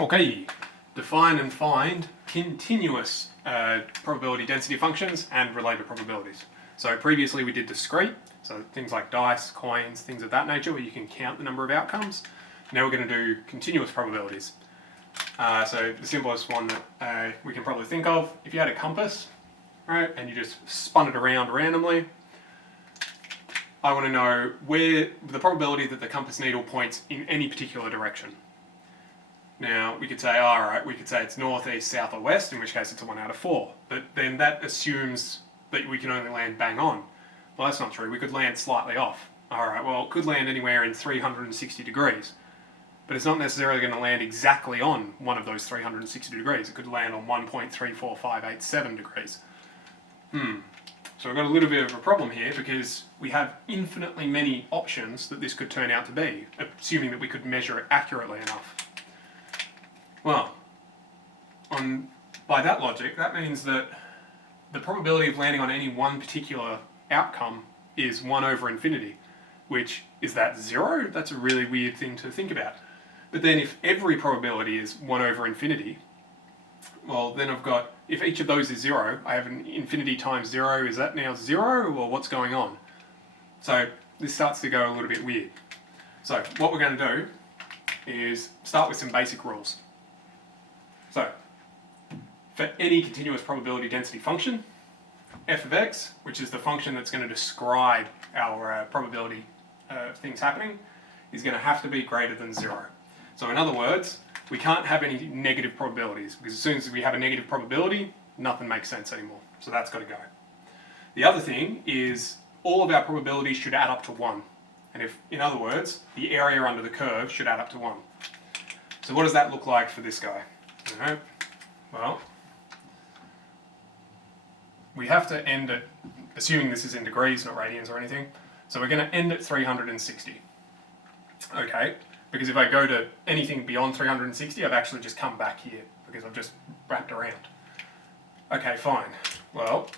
Okay, define and find continuous probability density functions and related probabilities. So previously we did discrete, so things like dice, coins, things of that nature where you can count the number of outcomes. Now we're going to do continuous probabilities. So the simplest one that we can probably think of, if you had a compass, right, and you just spun it around randomly, I want to know where the probability that the compass needle points in any particular direction. Now, we could say, alright, we could say it's north, east, south or west, in which case it's a 1 out of 4. But then that assumes that we can only land bang on. Well, that's not true. We could land slightly off. Alright, well, it could land anywhere in 360 degrees. But it's not necessarily going to land exactly on one of those 360 degrees. It could land on 1.34587 degrees. So we've got a little bit of a problem here because we have infinitely many options that this could turn out to be, assuming that we could measure it accurately enough. Well, by that logic, that means that the probability of landing on any one particular outcome is 1 over infinity, which, is that 0? That's a really weird thing to think about. But then if every probability is 1 over infinity, well, then I've got, if each of those is 0, I have an infinity times 0, is that now 0, or what's going on? So this starts to go a little bit weird. So what we're going to do is start with some basic rules. So, for any continuous probability density function, f of x, which is the function that's going to describe our probability of things happening, is going to have to be greater than 0. So in other words, we can't have any negative probabilities, because as soon as we have a negative probability, nothing makes sense anymore. So that's got to go. The other thing is, all of our probabilities should add up to 1. And if, in other words, the area under the curve should add up to 1. So what does that look like for this guy? Alright, well, we have to end at, assuming this is in degrees, not radians or anything, so we're going to end at 360. Okay, because if I go to anything beyond 360, I've actually just come back here, because I've just wrapped around. Okay, fine. Well,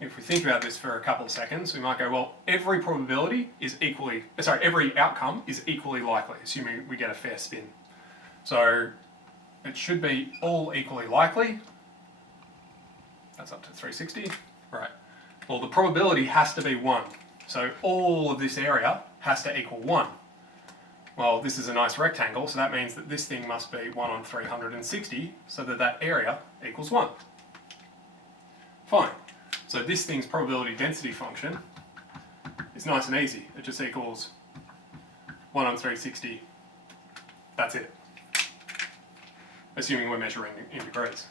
if we think about this for a couple of seconds, we might go, well, every probability is equally, every outcome is equally likely, assuming we get a fair spin. So it should be all equally likely. That's up to 360. Right. Well, the probability has to be 1. So all of this area has to equal 1. Well, this is a nice rectangle, so that means that this thing must be 1 on 360, so that that area equals 1. Fine. So this thing's probability density function is nice and easy. It just equals 1 on 360. That's it. Assuming we're measuring in degrees.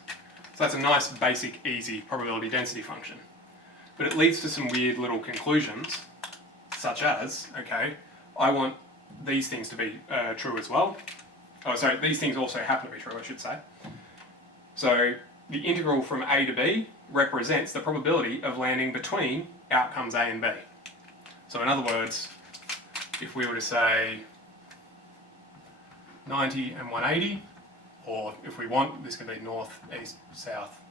So that's a nice, basic, easy probability density function. But it leads to some weird little conclusions, such as, okay, I want these things to be true as well. Oh, sorry, these things also happen to be true, I should say. So the integral from a to b represents the probability of landing between outcomes a and b. So in other words, if we were to say 90 and 180, or if we want, this could be north, east, south,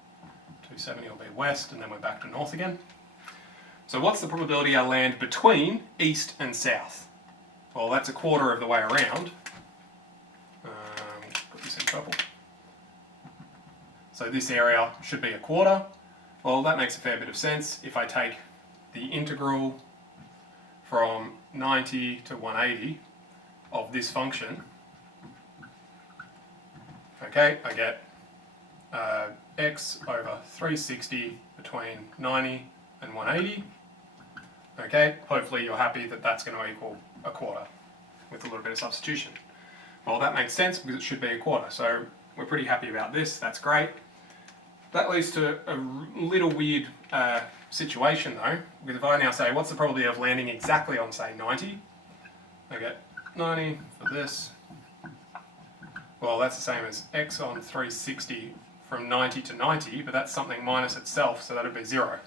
270 will be west, and then we're back to north again. So what's the probability I land between east and south? Well, that's a quarter of the way around. Put this in purple. So this area should be a quarter. Well, that makes a fair bit of sense. If I take the integral from 90 to 180 of this function, okay, I get x over 360 between 90 and 180. Okay, hopefully you're happy that that's going to equal a quarter with a little bit of substitution. Well, that makes sense because it should be a quarter, so we're pretty happy about this. That's great. That leads to a little weird situation though, because if I now say, what's the probability of landing exactly on, say, 90? I get 90 for this. Well, that's the same as x on 360 from 90 to 90, but that's something minus itself, so that would be 0.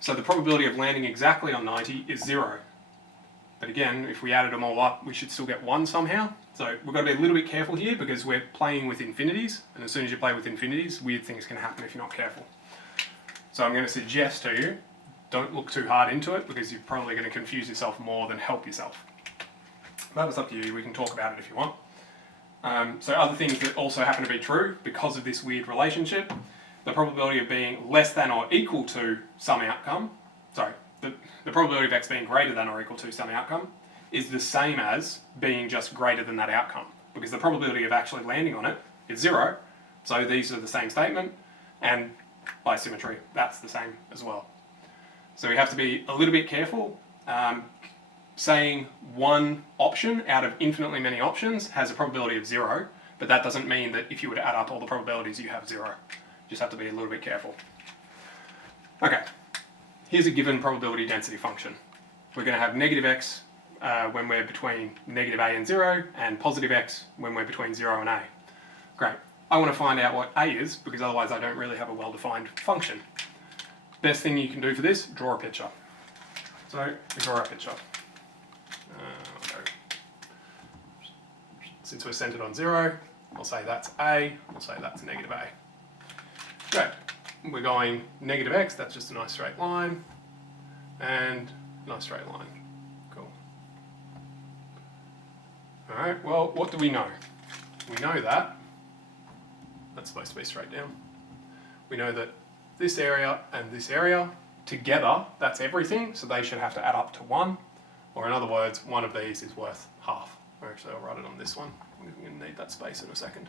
So the probability of landing exactly on 90 is 0. But again, if we added them all up, we should still get 1 somehow. So we've got to be a little bit careful here because we're playing with infinities, and as soon as you play with infinities, weird things can happen if you're not careful. So I'm going to suggest to you, don't look too hard into it because you're probably going to confuse yourself more than help yourself. But it's up to you, we can talk about it if you want. So other things that also happen to be true because of this weird relationship, the probability of being less than or equal to some outcome, the probability of x being greater than or equal to some outcome is the same as being just greater than that outcome, because the probability of actually landing on it is 0, so these are the same statement, and by symmetry, that's the same as well. So we have to be a little bit careful. Saying one option out of infinitely many options has a probability of 0, but that doesn't mean that if you were to add up all the probabilities you have 0. You just have to be a little bit careful. Okay, here's a given probability density function. We're going to have negative x when we're between negative a and 0, and positive x when we're between 0 and a. Great. I want to find out what a is, because otherwise I don't really have a well-defined function. Best thing you can do for this, draw a picture. So, we draw a picture. Since we're centered on 0, I'll say that's a, we'll say that's negative a. Great. We're going negative x, that's just a nice straight line, and nice straight line. Cool. Alright, well, what do we know? We know that, that's supposed to be straight down. We know that this area and this area, together, that's everything, so they should have to add up to 1. Or in other words, one of these is worth half. Or actually, I'll write it on this one. We're going to need that space in a second.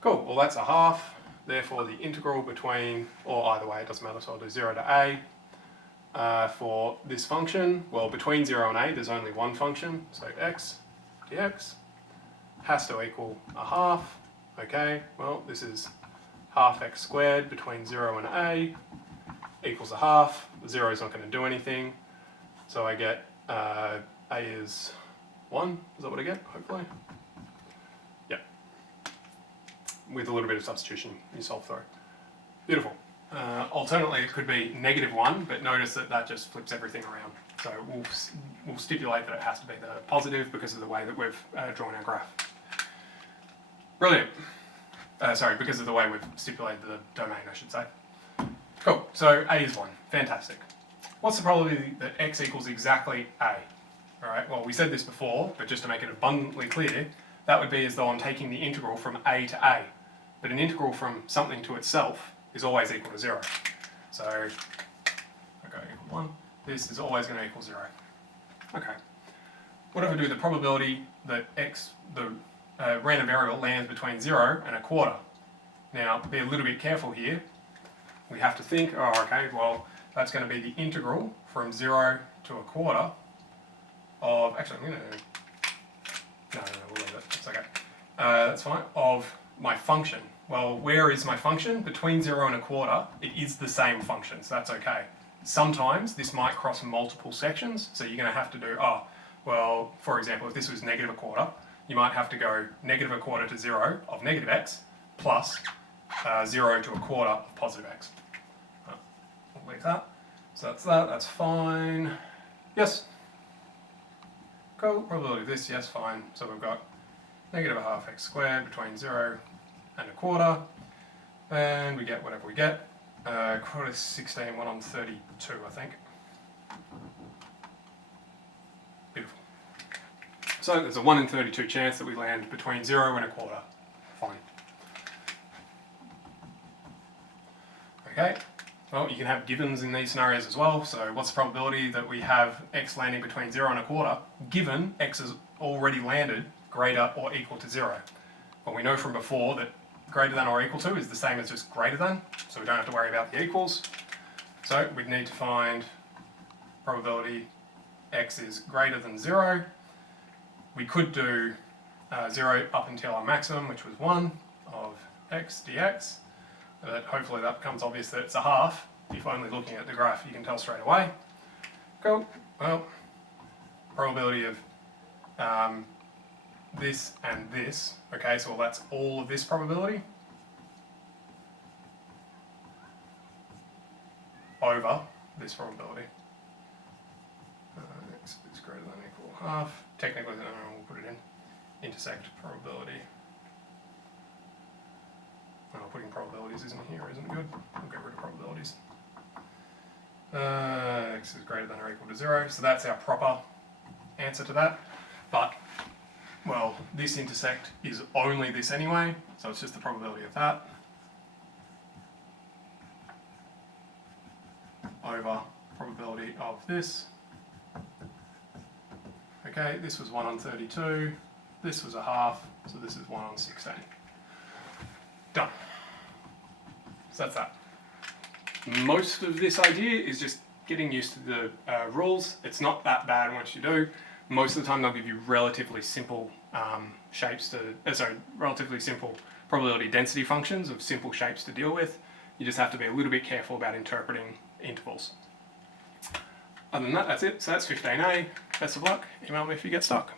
Cool, well that's a half. Therefore, the integral between, or either way, it doesn't matter, so I'll do 0 to a. For this function, well, between 0 and a, there's only one function. So x dx has to equal a half. Okay, well, this is half x squared between 0 and a equals a half. 0 is not going to do anything. So I get a is 1, is that what I get, hopefully? Yep. With a little bit of substitution, you solve through. Beautiful. Alternately, it could be negative 1, but notice that that just flips everything around. So we'll stipulate that it has to be the positive because of the way that we've drawn our graph. Brilliant. Because of the way we've stipulated the domain, I should say. Cool, so a is 1, fantastic. What's the probability that x equals exactly a? Alright, well we said this before, but just to make it abundantly clear, that would be as though I'm taking the integral from a to a. But an integral from something to itself is always equal to 0. So, okay, equal 1. This is always going to equal 0. Okay. What if I do the probability that x, the random variable, lands between 0 and a quarter? Now, be a little bit careful here. We have to think, oh, okay, well, that's going to be the integral from 0 to a quarter of, actually, I'm going to, no, we'll leave it, it's okay. That's fine, of my function. Well, where is my function? Between 0 and a quarter, it is the same function, so that's okay. Sometimes this might cross multiple sections, so you're going to have to do, well, for example, if this was negative a quarter, you might have to go negative a quarter to 0 of negative x plus 0 to a quarter of positive x. We'll leave that. So that's fine. Yes? Cool, probability of this, yes, fine. So we've got negative a half x squared between 0 and a quarter, and we get whatever we get. Quarter 16, 1 on 32, I think. Beautiful. So there's a 1 in 32 chance that we land between 0 and a quarter. Fine. Okay. Well, you can have givens in these scenarios as well. So what's the probability that we have x landing between 0 and a quarter, given x has already landed greater or equal to 0? Well, we know from before that greater than or equal to is the same as just greater than, so we don't have to worry about the equals. So we'd need to find probability x is greater than 0. We could do 0 up until our maximum, which was 1 of x dx. But hopefully that becomes obvious that it's a half. If only looking at the graph you can tell straight away. Cool. Well, probability of this and this. Okay, so that's all of this probability over this probability. X is greater than or equal half. Technically, we'll put it in. Intersect probability. Oh, putting probabilities isn't here, isn't good. We'll get rid of probabilities. X is greater than or equal to 0. So that's our proper answer to that. But well, this intersect is only this anyway, so it's just the probability of that over probability of this. Okay, this was 1 on 32, this was a half, so this is 1 on 16. Done. So that's that. Most of this idea is just getting used to the rules. It's not that bad once you do. Most of the time they'll give you relatively simple relatively simple probability density functions of simple shapes to deal with. You just have to be a little bit careful about interpreting intervals. Other than that, that's it. So that's 15A. Best of luck. Email me if you get stuck.